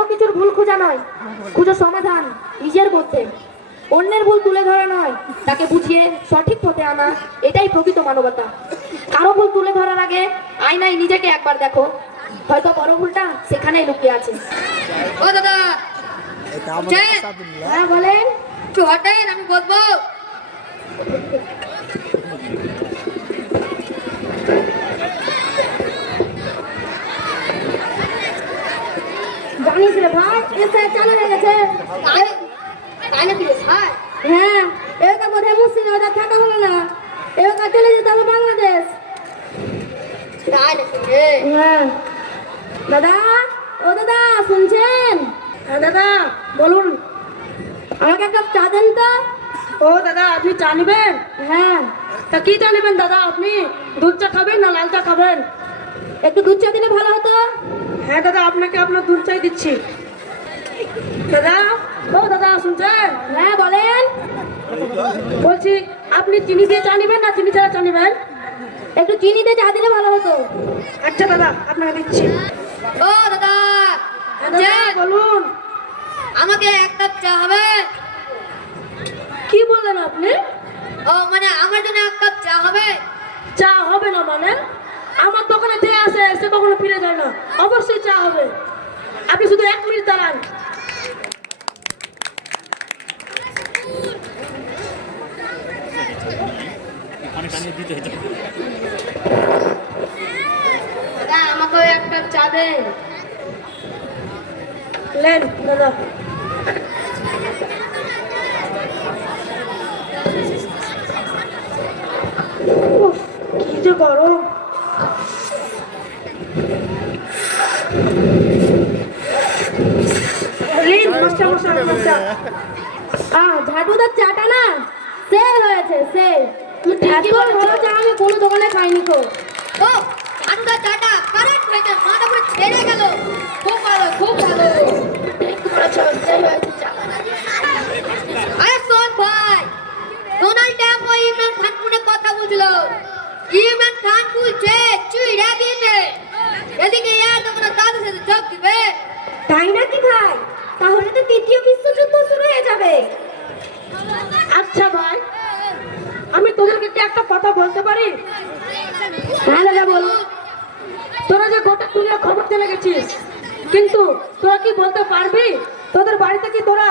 কোনো কিছুর ভুল খোঁজা নয়, খুঁজো সমাধান নিজের মধ্যে। অন্যের ভুল তুলে ধরা নয়, তাকে বুঝিয়ে সঠিক পথে আনা, এটাই প্রকৃত মানবতা। কারো ভুল তুলে ধরার আগে আয়নায় নিজেকে একবার দেখো, হয়তো বড় ভুলটা সেখানেই লুকিয়ে আছে। ও দাদা, হ্যাঁ বলেন। একটু হটেন, আমি বলবো। জানিস রে ভাই, এসে চালু হয়ে গেছে। তাই নাকি রে ভাই? হ্যাঁ, এবার বোধহয় মুর্শিদাবাদ থাকা হলো না, এবার চলে যেতে হবে বাংলাদেশ। তাই নাকি রে? হ্যাঁ দাদা, ও দাদা শুনছেন? হ্যাঁ দাদা বলুন, আমাকে একটা চা দেন তো। ও দাদা, আপনি চা নেবেন? হ্যাঁ। তা কি চা নেবেন দাদা? আপনি দুধ চা খাবেন না লাল চা খাবেন? একটু দুধ চা দিলে ভালো হতো। হ্যাঁ দাদা, আপনাকে আপনার দুধ চাই দিচ্ছি। দাদা, ও দাদা শুনছেন? হ্যাঁ বলেন। বলছি, আপনি চিনি দিয়ে চা নেবেন না চিনি ছাড়া চা নেবেন? একটু চিনি দিয়ে চা দিলে ভালো হতো। আচ্ছা দাদা, আপনাকে দিচ্ছি। ও দাদা, হ্যাঁ দাদা, বলুন। আমাকে এক কাপ চা হবে? কি বললেন আপনি? ও মানে আমার জন্য এক কাপ চা হবে? চা হবে না মানে? আমার দোকানে যে আসে সে কখনো ফিরে যায় না, অবশ্যই চা হবে। আপনি শুধু 1 মিনিট দাঁড়ান। দাদা, আমাকেও এক কাপ চা দেন। লেন দাদা। উফ, কি যে গরম। লেন, বসা বসা বসা। ঝাটুদার চাটা না সে হয়েছে সে। এত ভালো চা আমি কোনো দোকানে খাইনি তো। ও ঠান্ডা চাটা কারেন্ট হয়েছে, মাথা পুরো ছেড়ে গেল। খুব ভালো, খুব ভালো। আরে শোন ভাই, ডোনাল্ড ট্রাম্প ও ইমরান খান ফোনে কথা বলছিল। ইমরান খান বলছে চুইরা দিবে, এদিকে ইয়ার দোকানে তাদের সাথে যোগ দিবে। তাই নাকি ভাই? তাহলে তো তৃতীয় বিশ্বযুদ্ধ শুরু হয়ে যাবে। আচ্ছা ভাই, আমি তোদেরকে কি একটা কথা বলতে পারি? হ্যাঁ দাদা বলুন। তোরা যে গোটা দুনিয়া খবর জেনে গেছিস, কিন্তু তোরা কি বলতে পারবি তোদের বাড়িতে কি তোরা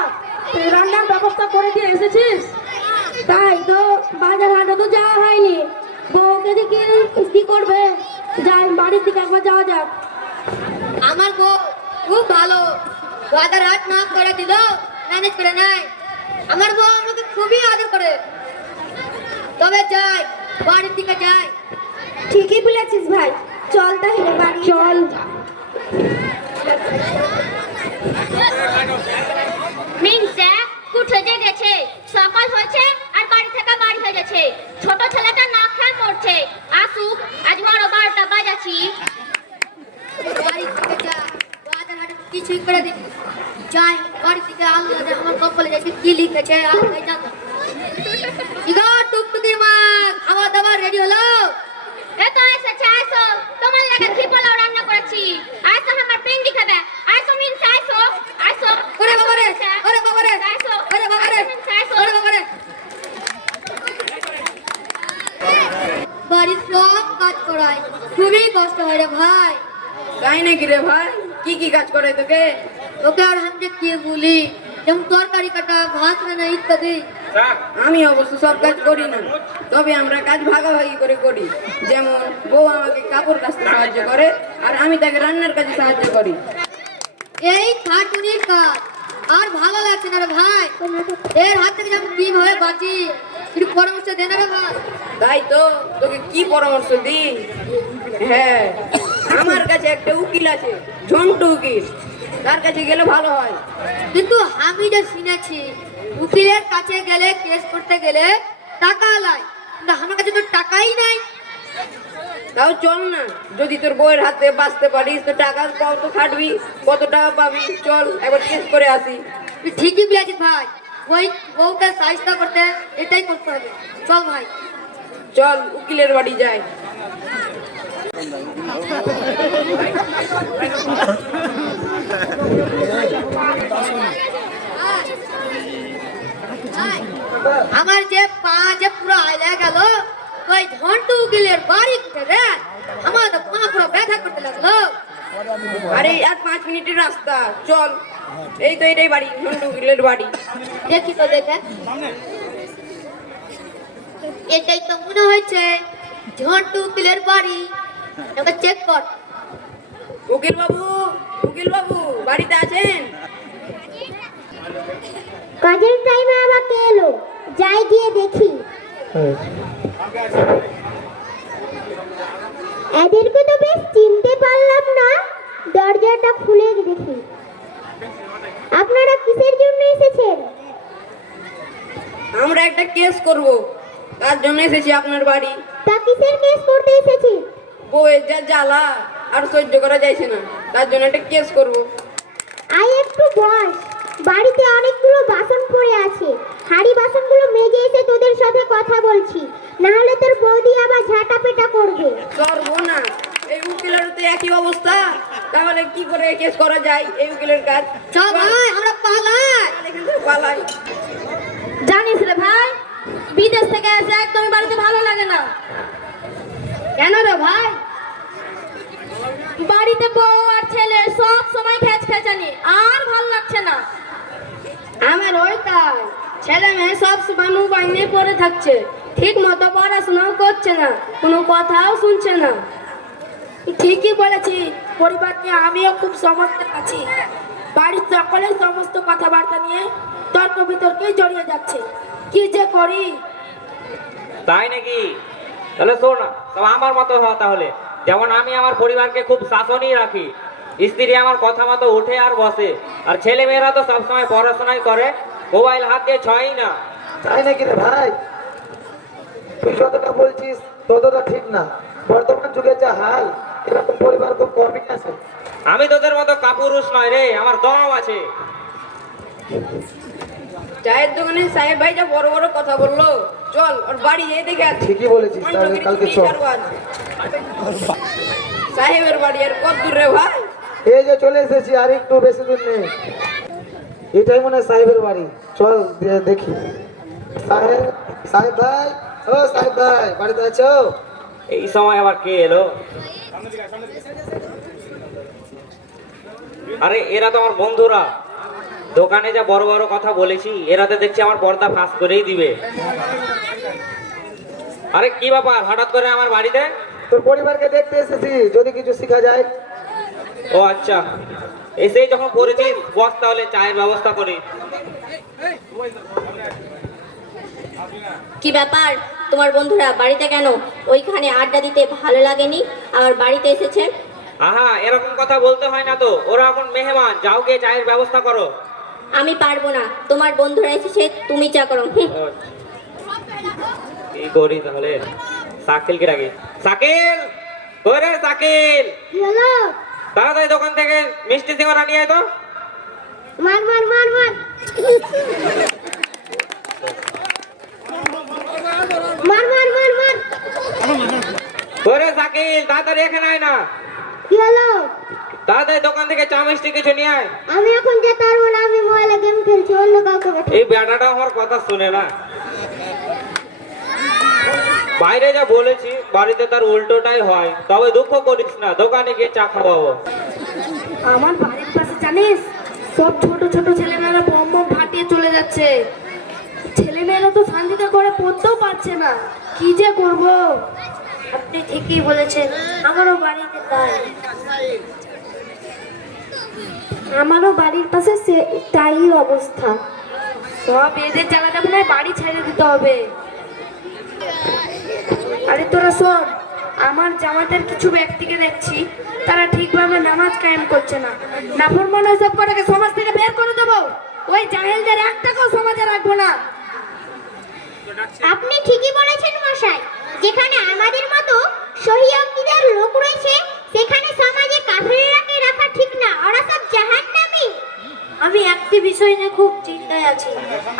রান্নার ব্যবস্থা করে দিয়ে এসেছিস? তাই তো, বাজার হাটে তো যাওয়া হয়নি। বউকে দেখি কি করবে, যাই বাড়ির দিকে একবার যাওয়া যাক। আমার বউ খুব ভালো, বাজার হাট না করে দিল, ম্যানেজ করে নেয়। আমার বউ আমাকে খুবই আদর করে। তবে যাই, বাড়ির দিকে যাই। ঠিকই বলেছিস ভাই, চল তাহলে বাড়ি চল। মিনসা কুঠে গেছে, সকাল হয়েছে আর বাড়ি থেকে বাড়ি হয়ে গেছে। ছোট ছেলেটা না খেয়ে মরছে, আসুক আজ বড় 12টা বাজাচ্ছি। বাড়ি থেকে যাই, বাজার হাটে কিছুই করে দিই। যাই বাড়ি থেকে, আল্লাহ জানে আমার কপালে যাচ্ছে কি লিখেছে, আল্লাহ জানে। ইগো টুকটুকির মা, খাওয়া দাওয়া রেডি হলো? এ তো এসেছে, আইসো তোমার লাগে কি পোলাও রান্না করেছি। আইসো আমার পিন্ডি খাবে, আইসো মিনসা আইসো আইসো। ওরে বাবা রে, ওরে বাবা রে, আইসো ওরে বাবা রে, আইসো। ওরে বাবা রে। বাড়ির সব কাজ করায়, খুবই কষ্ট হয় রে ভাই। তাই নাকি রে ভাই? কি কি কাজ করে তোকে? ওকে আর আমি যে কি বলি, যেমন তরকারি কাটা, ভাত রান্না ইত্যাদি। আমি অবশ্য সব কাজ করি না, তবে আমরা কাজ ভাগাভাগি করে করি। যেমন বউ আমাকে কাপড় কাচতে সাহায্য করে আর আমি তাকে রান্নার কাজে সাহায্য করি। এই খাটুনির কাজ আর ভালো লাগছে না রে ভাই। এর হাত থেকে যেমন কিভাবে বাঁচি, একটু পরামর্শ দে না রে ভাই। তাই তো, তোকে কি পরামর্শ দিই? হ্যাঁ, আমার কাছে একটা উকিল আছে, ঝন্টু উকিল, তার কাছে গেলে ভালো হয়। কিন্তু আমি যে শুনেছি উকিলের কাছে গেলে, কেস করতে গেলে টাকা লাই, কিন্তু আমার কাছে তো টাকাই নাই। তাও চল না, যদি তোর বউয়ের হাতে বাঁচতে পারিস তো টাকা কত খাটবি, কত টাকা পাবি, চল একবার কেস করে আসি। তুই ঠিকই বলেছিস ভাই, ওই বউকে সাহায্য করতে এটাই করতে হবে। চল ভাই, চল উকিলের বাড়ি যাই। আমার যে পা যে পুরো আইলা গেল ওই ঝন্টু উকিলের বাড়ি উঠে রে আমার তো পা পুরো ব্যথা করতে লাগলো। আরে আর 5 মিনিটের রাস্তা, চল। এই তো এটাই বাড়ি, ঝন্টু উকিলের বাড়ি। দেখি তো দেখে, এটাই তো মনে হয়েছে ঝন্টু উকিলের বাড়ি। এবার চেক কর। উকিল বাবু বাড়িতে আছেন? কাজের টাইমে আমাকে এলো, যাই গিয়ে দেখি। এদেরকে তো বেশ চিনতে পারলাম না, দরজাটা খুলে দেখি। আপনারা কিসের জন্য এসেছেন? আমরা একটা কেস করব, তার জন্য এসেছি আপনার বাড়ি। তা কিসের কেস করতে এসেছি? বউয়ের যা জ্বালা আর সহ্য করা যাইছে না, তার জন্য একটা কেস করব। আই একটু বস, বাড়িতে অনেকগুলো বাসন পড়ে আছে, হাঁড়ি বাসনগুলো মেজে এসে তোদের সাথে কথা বলছি, না হলে তোর বৌদি আবার ঝাঁটা পেটা করবে। সর্বনাশ, এই উকিলের তো একই অবস্থা, তাহলে কি করে কেস করা যায়? এই উকিলের কাজ। চল ভাই আমরা পালাই। এখান থেকে পালাই। জানিস রে ভাই, বিদেশ থেকে এসে একদমই বাড়িতে ভালো লাগে না। কেন রে ভাই? বাড়িতে বউ আর ছেলে সব সময় খেচ খেচানি, আর ভালো লাগছে না। আমার ওই তাই, ছেলে মেয়ে সব সময় মোবাইল নিয়ে পড়ে থাকছে, ঠিক মতো পড়াশোনাও করছে না, কোনো কথাও শুনছে না। ঠিকই বলেছি, পরিবার নিয়ে আমিও খুব সমস্যা আছি। বাড়ির সকলেই সমস্ত কথাবার্তা নিয়ে তর্ক বিতর্কে জড়িয়ে যাচ্ছে, কি যে করি। তাই নাকি? তাহলে শোন, তবে আমার মতো হ তাহলে। যেমন আমি আমার পরিবারকে খুব শাসনই রাখি, স্ত্রী আমার কথা মতো উঠে আর বসে, আর ছেলে মেয়েরা তো সবসময় পড়াশোনাই করে, মোবাইল হাত দিয়ে ছয়ই না। তাই নাকি রে ভাই? তুই যতটা বলছিস ততটা ঠিক না। বর্তমান যুগের যা হাল, এরকম পরিবার খুব কমই আছে। আমি তোদের মতো কাপুরুষ নয় রে, আমার দম আছে। চায়ের দোকানে সাহেব ভাই যা বড় বড় কথা বললো, চল ওর বাড়ি যেয়ে দেখে আসি। ঠিকই বলেছিস, তাহলে কালকে চল। সাহেবের বাড়ি আর কত দূর রে ভাই? এই যে চলে এসেছি, আর একটু বেশি দূর নেই। এটাই মনে হয় সাহেবের বাড়ি, চল দেখি। সাহেব ভাই, ও সাহেব ভাই, বাড়িতে আছো? এই সময় আবার কে এলো? আরে এরা তো আমার বন্ধুরা, দোকানে যা বড় বড় কথা বলেছি, এরা তো দেখছি আমার পর্দা ফাঁস করেই দিবে। আরে কি ব্যাপার হঠাৎ করে আমার বাড়িতে? তোর পরিবারকে দেখতে এসেছি, যদি কিছু শেখা যায়। ও আচ্ছা, এসেই যখন পড়েছিস বস, তাহলে চায়ের ব্যবস্থা করি। কি ব্যাপার, তোমার বন্ধুরা বাড়িতে কেন? ওইখানে আড্ডা দিতে ভালো লাগেনি, আবার বাড়িতে এসেছে? আহা, এরকম কথা বলতে হয় না তো, ওরা এখন মেহমান, যাও গিয়ে চায়ের ব্যবস্থা করো। আমি পারবো না, তোমার বন্ধুরা এসেছে, তুমি চা করো। হুঁ। কি করি তাহলে? সাকিলকে ডাকি। সাকিল, কই রে সাকিল? কি হলো? তাড়াতাড়ি দোকান থেকে মিষ্টি সিঙ্গারা নিয়ে আয় তো। মার মার মার মার মার মার মার মার। কই রে সাকিল, তাড়াতাড়ি এখানে আয় না। কি হলো? তাড়াতাড়ি দোকান থেকে চা মিষ্টি কিছু নিয়ে আয়। আমি এখন যেতে পারবো না, আমি মোবাইলে গেম খেলছি, অন্য কাউকে পাঠাও। এই বেটাটা আমার কথা শুনে না। বাইরে যা বলেছি, বাড়িতে তার উল্টোটাই হয়। তবে দুঃখ করিস না, দোকানে গিয়ে চা খাওয়াবো। আমার বাড়ির পাশে জানিস, সব ছোট ছোট ছেলেমেয়েরা বোম বোম ফাটিয়ে চলে যাচ্ছে। ছেলেমেয়েরা তো শান্তিতে করে পড়তেও পারছে না, কি যে করব। আপনি ঠিকই বলেছেন, আমারও বাড়িতে তাই। আমারও বাড়ির পাশে তাই অবস্থা। সব এদের জ্বালাটা মনে হয় বাড়ি ছেড়ে দিতে হবে। আরে তোরা শোন, আমার জামাতের কিছু ব্যক্তিকে দেখছি, তারা ঠিকভাবে নামাজ কায়েম করছে না। নাফরমান সব কটাকে সমাজ থেকে বের করে দেবো, ওই জাহেলদের একটাকেও সমাজে রাখবো না। আপনি ঠিকই বলেছেন মশাই, যেখানে আমাদের মতো সহি আকীদার লোক রয়েছে, সেখানে সমাজে কাফেররাকে রাখা ঠিক না, ওরা সব জাহান্নামী। আমি একটি বিষয় নিয়ে খুব চিন্তায় আছি।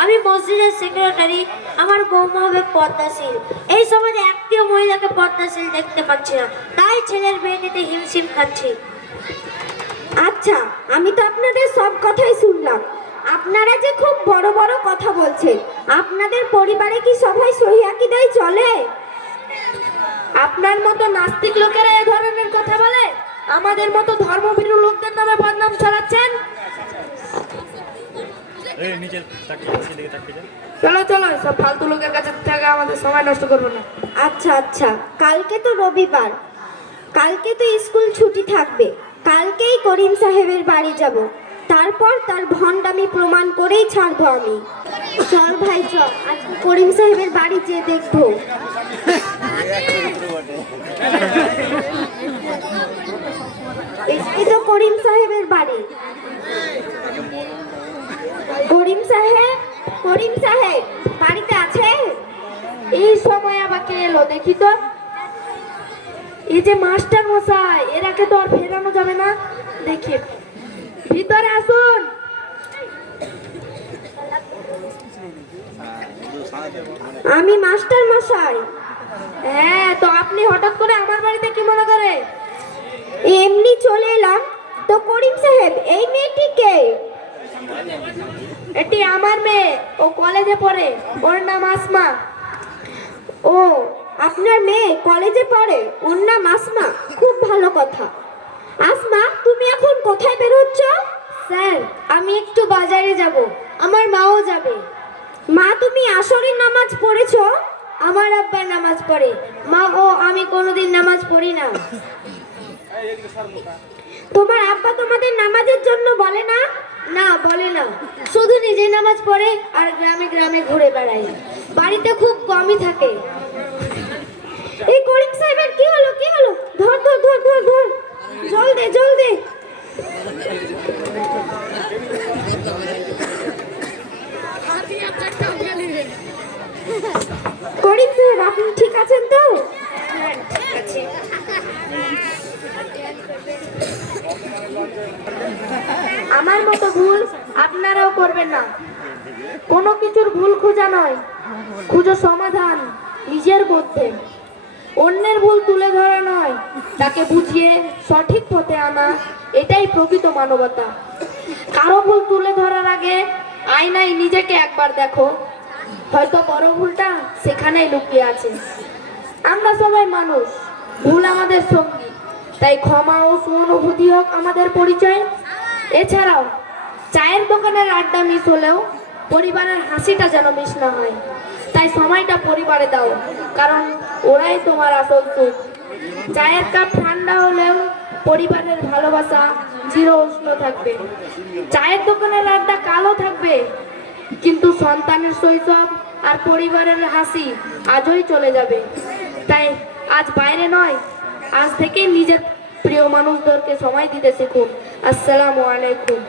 আমি মসজিদের সেক্রেটারি, আমার বৌমা হবে পদ্মাশীল। এই সমাজে একটিও মহিলাকে পদ্মাশীল দেখতে পাচ্ছি না, তাই ছেলের বিয়ে দিতে হিমশিম খাচ্ছি। আচ্ছা, আমি তো আপনাদের সব কথাই শুনলাম। আপনারা যে খুব বড় বড় কথা বলছেন। আপনাদের পরিবারে কি সবাই সহি আকীদায় চলে? আপনার মতো নাস্তিক লোকেরা এ ধরনের কথা বলে? আমাদের মতো ধর্মভীরু লোকদের নামে বদনাম ছড়াচ্ছেন। চলো চলো, সব ফালতু লোকের কাছে থেকে আমাদের সময় নষ্ট করবো না। আচ্ছা আচ্ছা, কালকে তো রবিবার, কালকে তো স্কুল ছুটি থাকবে। কালকেই করিম সাহেবের বাড়ি যাব, তারপর তার ভণ্ডামি প্রমাণ করেই ছাড়বো আমি। চল ভাই চল, আজকে করিম সাহেবের বাড়ি যেয়ে দেখবো। এই তো করিম সাহেবের বাড়ি। করিম সাহেব, করিম সাহেব বাড়িতে আছে? এই সময় আবার কে এলো দেখি তো। এই যে মাস্টার মশাই, এরাকে তো আর ফেরানো যাবে না। দেখি, ভিতরে আসুন। আমি মাস্টার মশাই। হ্যাঁ, তো আপনি হঠাৎ করে আমার বাড়িতে কি মনে করে? এমনি চলে এলাম। তো করিম সাহেব, এই মেয়েটি কে? এটি আমার মেয়ে, ও কলেজে পড়ে, ওর নাম আসমা। ও, আপনার মেয়ে কলেজে পড়ে, ওর নাম আসমা। খুব ভালো কথা। আসমা, তুমি এখন কোথায় বেরোচ্ছ? স্যার, আমি একটু বাজারে যাব, আমার মাও যাবে। মা, তুমি আসরের নামাজ পড়েছো? আমার আব্বা নামাজ পড়ে, মা ও আমি কোনোদিন নামাজ পড়ি না। তোমার আব্বা তোমাদের নামাজের জন্য বলে না? না, বলে না, শুধু নিজে নামাজ পড়ে আর গ্রামে গ্রামে ঘুরে বেড়ায়, বাড়িতে খুব কমই থাকে। এই করিম সাহেবের কি হলো, কি হলো? ধর ধর ধর ধর ধর, জল দে জল দে। করিম সাহেব, আপনি ঠিক আছেন তো? আমার মতো ভুল আপনারাও করবেন না। কোনো কিছুর ভুল খোঁজা নয়, খুঁজো সমাধান নিজের মধ্যে। অন্যের ভুল তুলে ধরা নয়, তাকে বুঝিয়ে সঠিক পথে আনা, এটাই প্রকৃত মানবতা। কারো ভুল তুলে ধরার আগে আয়নায় নিজেকে একবার দেখো, হয়তো বড় ভুলটা সেখানেই লুকিয়ে আছে। আমরা সবাই মানুষ, ভুল আমাদের সঙ্গী, তাই ক্ষমা ও সহানুভূতি হোক আমাদের পরিচয়। এছাড়াও চায়ের দোকানের আড্ডা মিস হলেও পরিবারের হাসিটা যেন মিস না হয়, তাই সময়টা পরিবারে দাও, কারণ ওরাই তোমার আসল সুখ। চায়ের কাপ ঠান্ডা হলেও পরিবারের ভালোবাসা চির উষ্ণ থাকবে। চায়ের দোকানের আড্ডা কালো থাকবে, কিন্তু সন্তানের শৈশব আর পরিবারের হাসি আজই চলে যাবে। তাই আজ বাইরে নয়, আজ থেকেই নিজের প্রিয় মানুষদেরকে সময় দিতে শিখুন। আসসালামু আলাইকুম।